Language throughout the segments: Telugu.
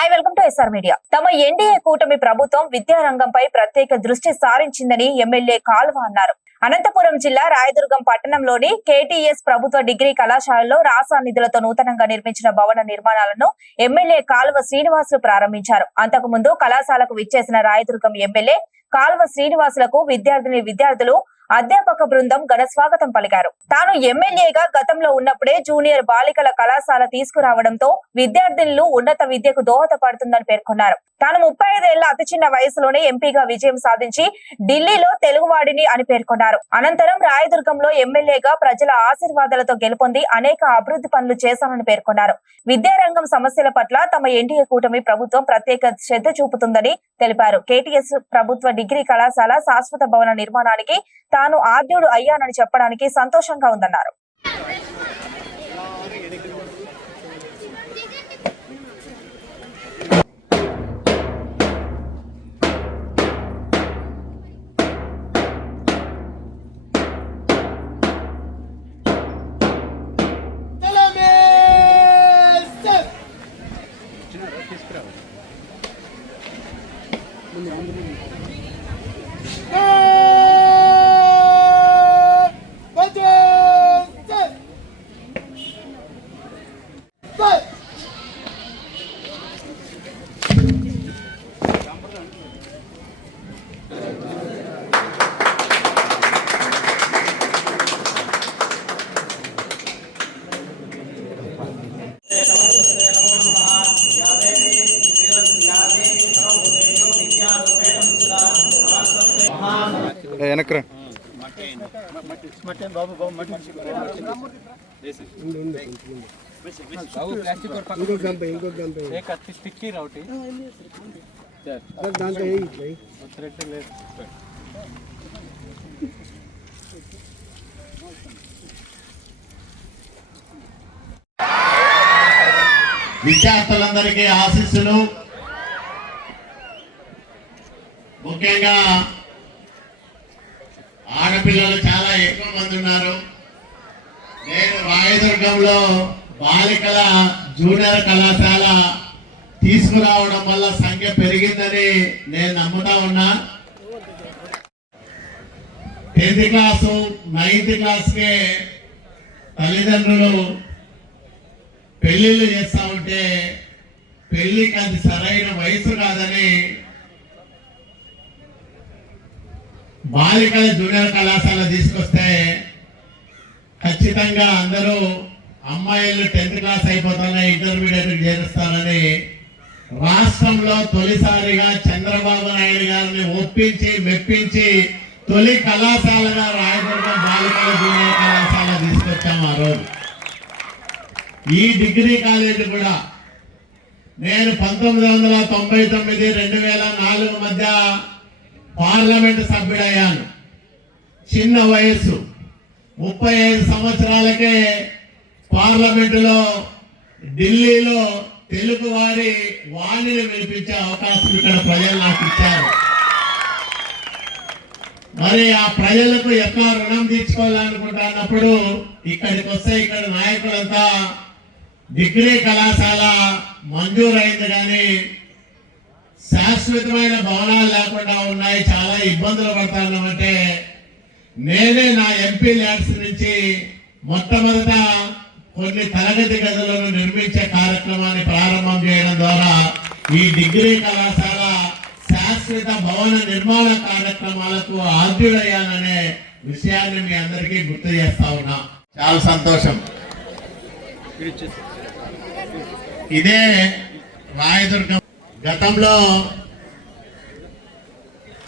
Hi welcome to SR media. తమ ఎన్డీఏ కూటమి ప్రభుత్వం విద్యారంగంపై ప్రత్యేక దృష్టి సారించిందని ఎమ్మెల్యే కాల్వ అన్నారు. అనంతపురం జిల్లా రాయదుర్గం పట్టణంలోని కేటీఎస్ ప్రభుత్వ డిగ్రీ కళాశాలలో రాసా నిధులతో నూతనంగా నిర్మించిన భవన నిర్మాణాలను ఎమ్మెల్యే కాల్వ శ్రీనివాసులు ప్రారంభించారు. అంతకుముందు కళాశాలకు విచ్చేసిన రాయదుర్గం ఎమ్మెల్యే కాల్వ శ్రీనివాసులకు విద్యార్థులు అధ్యాపక బృందం ఘన స్వాగతం పలికారు. తాను ఎమ్మెల్యేగా గతంలో ఉన్నప్పుడే జూనియర్ బాలికల కళాశాల తీసుకురావడంతో విద్యార్థినులు ఉన్నత విద్యకు దోహదపడుతుందని పేర్కొన్నారు. తాను 35 ఏళ్ల అతి చిన్న వయసులోనే ఎంపీగా విజయం సాధించి ఢిల్లీలో తెలుగువాడిని అని పేర్కొన్నారు. అనంతరం రాయదుర్గంలో ఎమ్మెల్యేగా ప్రజల ఆశీర్వాదాలతో గెలుపొంది అనేక అభివృద్ధి పనులు చేశానని పేర్కొన్నారు. విద్యారంగం సమస్యల పట్ల తమ ఎన్డీఏ కూటమి ప్రభుత్వం ప్రత్యేక శ్రద్ధ చూపుతుందని తెలిపారు. కేటీఎస్ ప్రభుత్వ డిగ్రీ కళాశాల శాశ్వత భవన నిర్మాణానికి తాను ఆద్యుడు అయ్యానని చెప్పడానికి సంతోషంగా ఉందన్నారు. వెనక్రా విద్యార్థులందరికీ ఆశీస్సులు. ముఖ్యంగా ఆడపిల్లలు చాలా ఎక్కువ మంది ఉన్నారు. నేను రాయదుర్గంలో బాలికల జూనియర్ కళాశాల తీసుకురావడం వల్ల సంఖ్య పెరిగిందని నేను నమ్ముతా ఉన్నా. 10th క్లాసు 9th క్లాస్కే తల్లిదండ్రులు పెళ్లిళ్ళు చేస్తా ఉంటే పెళ్లికి అది సరైన వయసు కాదని బాలికల జూనియర్ కళాశాల తీసుకొస్తే ఖచ్చితంగా అందరూ అమ్మాయిలు 10th క్లాస్ అయిపోతానే ఇంటర్మీడియట్ చేరుస్తారని రాష్ట్రంలో తొలిసారిగా చంద్రబాబు నాయుడు గారిని ఒప్పించి మెప్పించి తొలి కళాశాలగా రాయదుర్గం బాలికల జూనియర్ కళాశాల తీసుకొచ్చాము. ఆ రోజు ఈ డిగ్రీ కాలేజీ కూడా నేను 1999-2004 మధ్య పార్లమెంటు సభ్యుడయ్యాను. చిన్న వయస్సు 35 సంవత్సరాలకే పార్లమెంటులో ఢిల్లీలో తెలుగు వారి వాణిని వినిపించే అవకాశం ఇక్కడ ప్రజలు నాకు ఇచ్చారు. మరి ఆ ప్రజలకు ఎట్లా రుణం తీర్చుకోవాలనుకుంటున్నప్పుడు ఇక్కడికి వస్తే ఇక్కడ నాయకులంతా డిగ్రీ కళాశాల మంజూరైంది కానీ శాశ్వతమైన భవనాలు లేకుండా ఉన్నాయి, చాలా ఇబ్బందులు పడతామంటే నేనే నా ఎంపీ ల్యాడ్స్ నుంచి మొట్టమొదట కొన్ని తరగతి గదులను నిర్మించే కార్యక్రమాన్ని ప్రారంభం చేయడం ద్వారా ఈ డిగ్రీ కళాశాల శాశ్వత భవన నిర్మాణ కార్యక్రమాలకు ఆద్యుడయ్యాననే విషయాన్ని మీ అందరికీ గుర్తు చేస్తా ఉన్నా. చాలా సంతోషం. ఇదే రాయదుర్గం గతంలో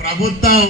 ప్రభుత్వం